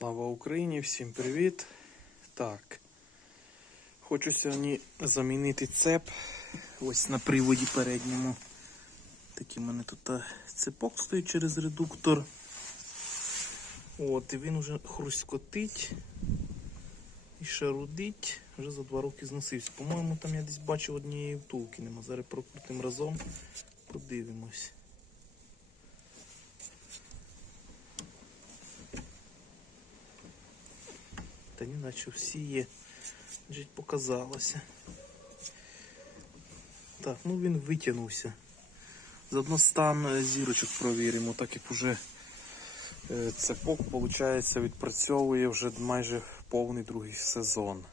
Слава Україні, всім привіт. Так. Хочу сьогодні замінити цеп. Ось на приводі передньому. Такий у мене тут цепок стоїть через редуктор. От, і він вже хрускотить і шарудить. Вже за два роки зносився. По-моєму, там я десь бачив однієї втулки. Нема. Зараз прокрутимо разом. Подивимось. Та ні, наче всі є. Значить, показалося. Так, ну він витягнувся. Заодно стан е, зірочок провіримо, так як уже е, цепок, виходить, відпрацьовує вже майже повний другий сезон.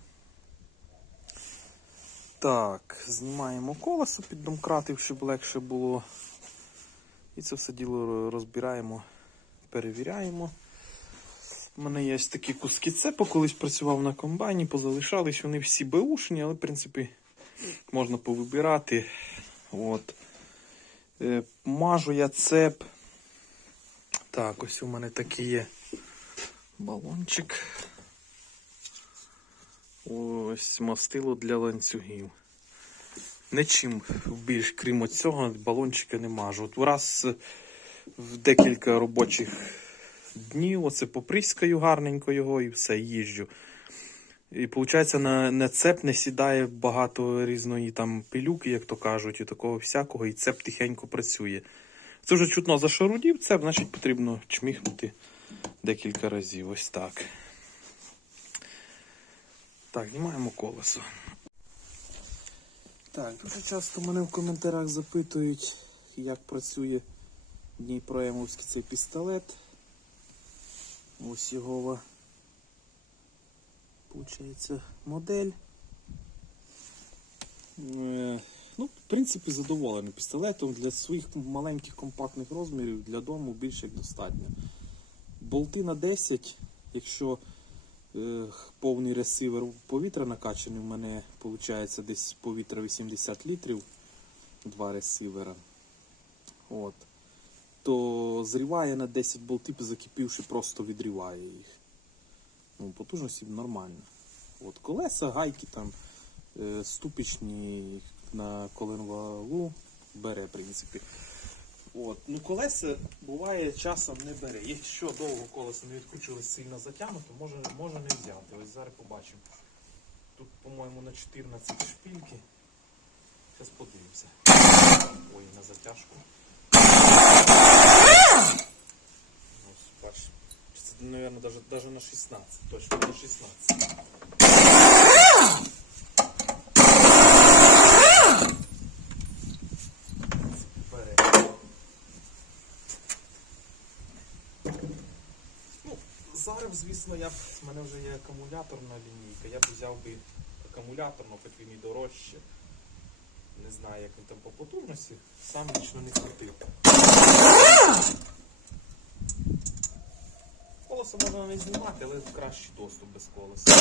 Так, знімаємо колесо під домкратив, щоб легше було. І це все діло розбираємо, перевіряємо. У мене є такі куски цепу, колись працював на комбайні, позалишались вони всі беушні, але в принципі можна повибирати. От. Е, мажу я цеп. Так, ось у мене такий є балончик. Ось мастило для ланцюгів. Нічим більш крім цього балончика не мажу. От раз в декілька робочих днів, оце попріскаю гарненько його і все, їжджу. І виходить, на, на цеп не сідає багато різної там пилюки, як то кажуть, і такого всякого, і цеп тихенько працює. Це вже чутно зашарудів цеп, значить потрібно чміхнути декілька разів. Ось так. Так, знімаємо колесо. Так, дуже часто мене в коментарях запитують, як працює Дніпроємовський цей пістолет. Ось його Получається модель. Е, Ну, в принципі, задоволений пістолетом для своїх маленьких компактних розмірів для дому більше як достатньо. Болти на 10, якщо е, повний ресивер повітря накачаний, у мене виходить десь повітря 80 літрів, два ресивера. От. То зріває на 10 болтів, закипівши, просто відріває їх. Ну, потужності нормально. От колеса, гайки там е, ступічні на коленвалу бере, в принципі. От. Ну, колеса буває часом не бере. Якщо довго колесо не відкручувалось сильно затягнуто, може, може не взяти. Ось зараз побачимо. Тут, по-моєму, на 14 шпільки. Зараз подивимося. Ой, на затяжку. Ось, бачиш. Це, наверное, даже, даже на 16. Точно на 16. Ну, зараз, звісно, я б, в мене вже є акумуляторна лінійка. Я б взяв би акумулятор, але хоч він і дорожче. Не знаю, як він там по потужності. Сам лічно не крутив. Колесо можна не знімати, але кращий доступ без колеса.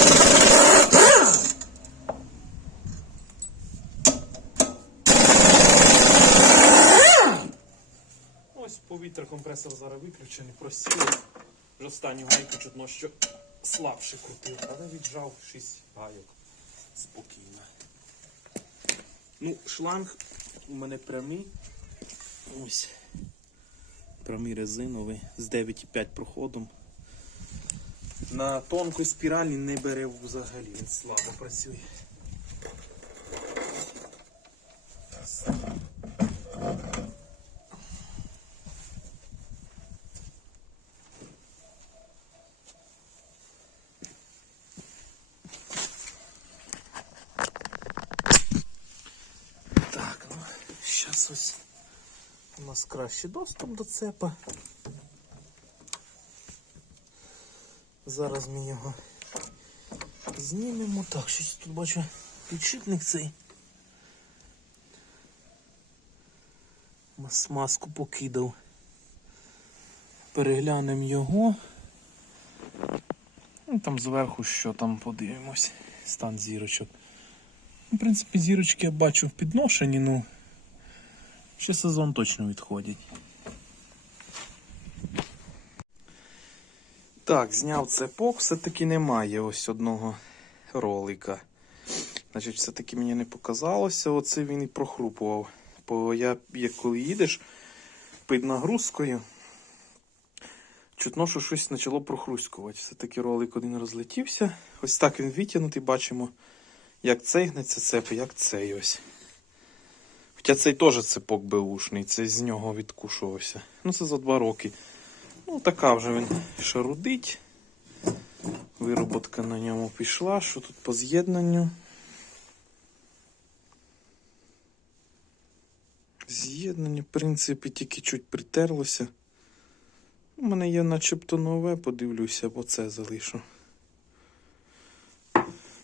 Ось повітря компресор зараз виключений, просів. Вже останню гайку чутно, що слабше крутив, але віджав 6 гайок спокійно. Ну, шланг у мене прямий. Ось. Прямий резиновий з 9,5 проходом. На тонкій спіралі не бере взагалі, він слабо працює. Так, ну, ось у нас кращий доступ до цепа. Зараз ми його знімемо. Так, щось тут бачу підшипник цей. Смазку покидав. Переглянемо його. Ну, там зверху що там подивимось. Стан зірочок. Ну, В принципі, зірочки я бачу в підношенні, ну ще сезон точно відходять. Так, зняв цепок, все-таки немає ось одного ролика. Значить, все-таки мені не показалося, оце він і прохрупував. Бо я, як коли їдеш під нагрузкою, чутно, що щось почало прохрускувати. Все-таки ролик один розлетівся. Ось так він витягнутий, бачимо, як цей гнеться цеп, як цей ось. Хоча цей теж цепок беушний, це з нього відкушувався. Ну, це за два роки. Ну, така вже він шарудить. Вироботка на ньому пішла. Що тут по з'єднанню? З'єднання, в принципі, тільки чуть притерлося. У мене є начебто нове, подивлюся, бо це залишу.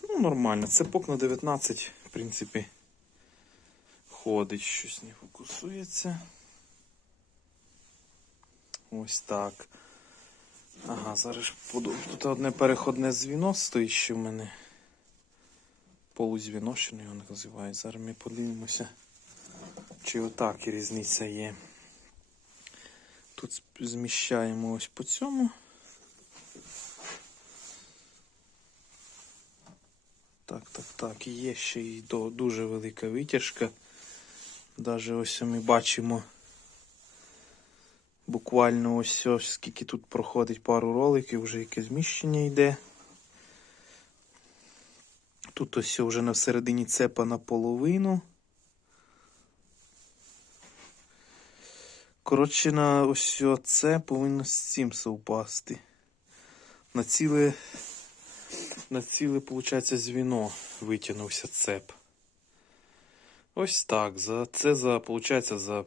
Ну, нормально. Цепок на 19, в принципі, ходить, щось не фокусується. Ось так. Ага, зараз буду. Тут одне переходне звіно стоїть ще в мене. Полузвіно, що його називають. Зараз ми подивимося, чи отак і різниця є. Тут зміщаємо ось по цьому. Так, так, так. І є ще й дуже велика витяжка. Даже ось ми бачимо буквально ось ось скільки тут проходить пару роликів, вже яке зміщення йде. Тут ось вже на середині цепа наполовину. Коротше, на ось це повинно з цим совпасти. На ціле, на ціле, виходить, звіно витягнувся цеп. Ось так. За, це за, виходить, за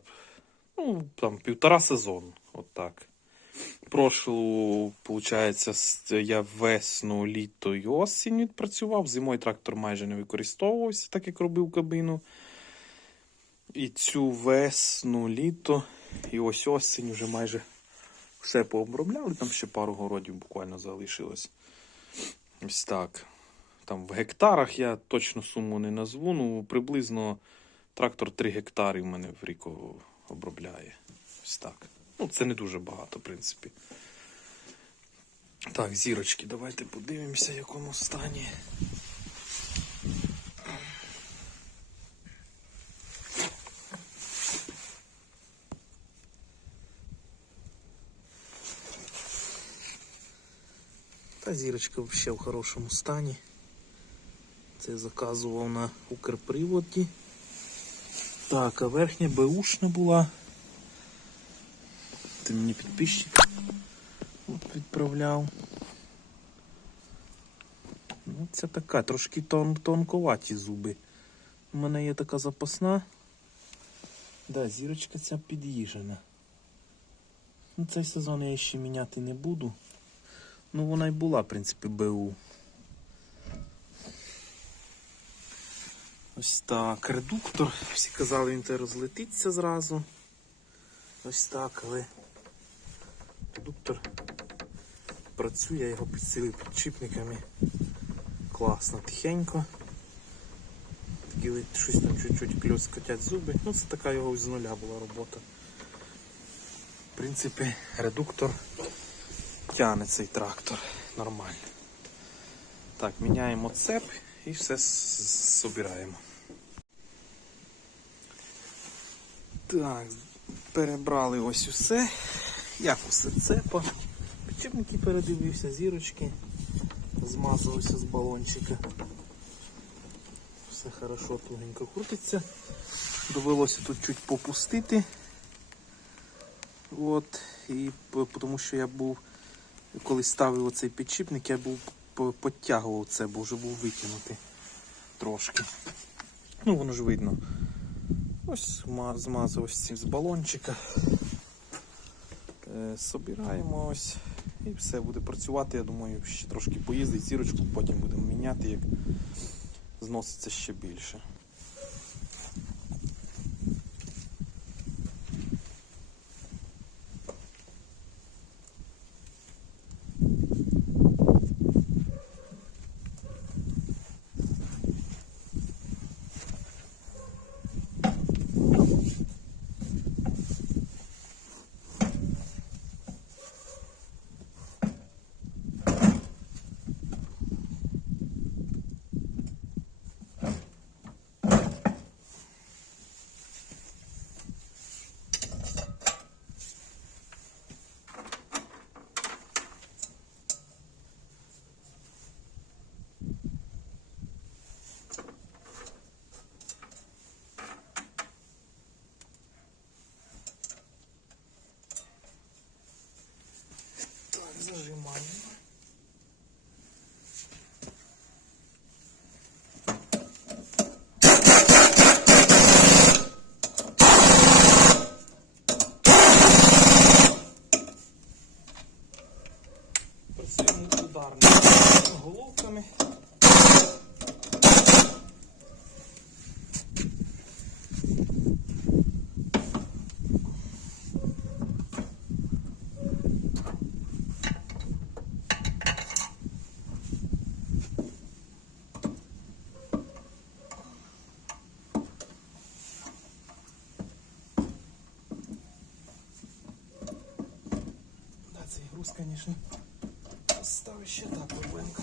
ну, там, півтора сезону. От так. Прошлу, виходить, я весну, літо і осінь відпрацював. Зимою трактор майже не використовувався, так як робив кабину. І цю весну, літо, і ось осінь вже майже все пообробляли. Там ще пару городів буквально залишилось. Ось так. Там в гектарах я точно суму не назву. Ну, приблизно трактор 3 гектари в мене в рік обробляє. Ось так. Ну, це не дуже багато, в принципі. Так, зірочки, давайте подивимося, в якому стані. Та зірочка взагалі в хорошому стані. Це я заказував на Укрприводі. Так, а верхня беушна була. Ти мені підписчик відправляв. Ну, це така, трошки тон, тонковаті зуби. У мене є така запасна. Да, зірочка ця під'їжджена. Ну, цей сезон я ще міняти не буду. Ну, вона й була, в принципі, БУ. Ось так, редуктор. Всі казали, він те розлетиться зразу. Ось так, але редуктор працює, я його підсилив підшипниками. Класно, тихенько. Такі щось там чуть-чуть кльоскотять зуби. Ну, це така його з нуля була робота. В принципі, редуктор тягне цей трактор нормально. Так, міняємо цеп і все собираємо. Так, перебрали ось усе. Як усе цепа. Підчепники передивився, зірочки. Змазалося з балончика. Все хорошо, тугенько крутиться. Довелося тут чуть попустити. От, і тому що я був, коли ставив оцей підшипник, я був підтягував це, бо вже був витягнутий трошки. Ну, воно ж видно. Ось ма- змазав ось цим з балончика. Е, собираємо ось і все буде працювати. Я думаю, ще трошки поїздить зірочку, потім будемо міняти, як зноситься ще більше. Да, цей груз, конечно, ставить ще та проблемка.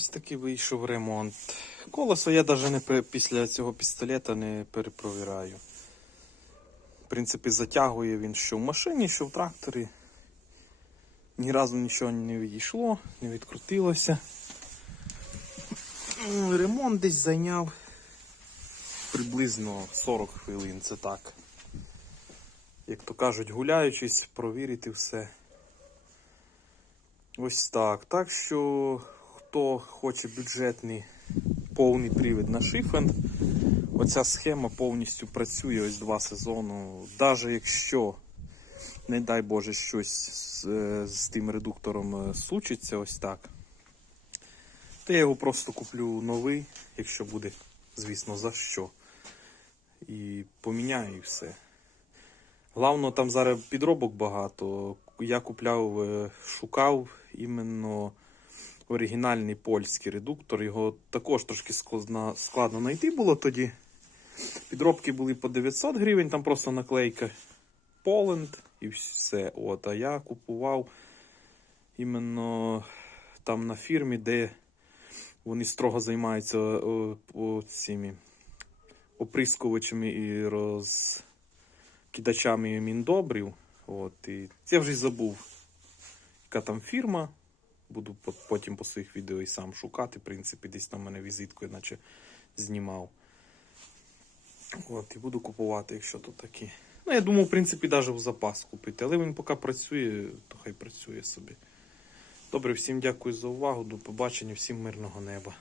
Ось такий вийшов ремонт. Колесо я навіть не після цього пістолета не перепровіряю. В принципі, затягує він що в машині, що в тракторі. Ні разу нічого не відійшло, не відкрутилося. Ремонт десь зайняв приблизно 40 хвилин, це так. Як то кажуть, гуляючись, провірити все. Ось так. Так що, хто хоче бюджетний повний привід на шифен, оця схема повністю працює ось два сезону. Навіть якщо, не дай Боже, щось з, е, з тим редуктором е, случиться ось так, то я його просто куплю новий, якщо буде, звісно, за що. І поміняю все. Главное, там зараз підробок багато. Я купляв, е, шукав іменно оригінальний польський редуктор. Його також трошки складно, знайти було тоді. Підробки були по 900 гривень, там просто наклейка Poland і все. От, а я купував іменно там на фірмі, де вони строго займаються о, о, цими оприскувачами і роз кидачами міндобрів. От, і я вже й забув, яка там фірма. Буду потім по своїх відео і сам шукати. В принципі, десь там мене візитку, наче знімав. От, і буду купувати, якщо то такі. Ну, я думав, в принципі, навіть в запас купити, але він поки працює, то хай працює собі. Добре, всім дякую за увагу. До побачення, всім мирного неба.